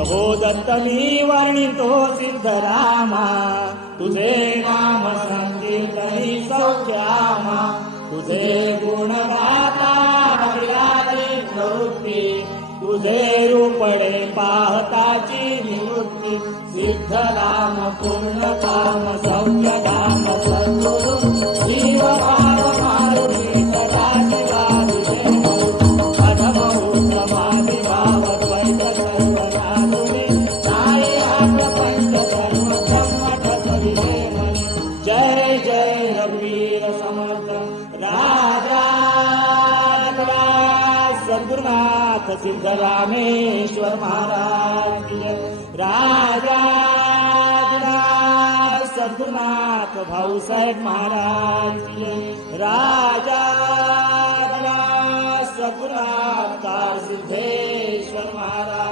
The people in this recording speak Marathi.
प्रभो दत्त मी वर्णितो सिद्धरामा. तुझे नाम संकीर्तनी सौख्यामा. तुझे गुण गाता प्रवृत्ती. तुझे रूपडे पाहताची निवृत्ती. सिद्ध राम पूर्ण काम काम नाथ सिद्ध रामेश्वर महाराज राजा सदगुरुनाथ भाऊ साहेब महाराज राजा सदगुरुनाथ सिद्धेश्वर महाराज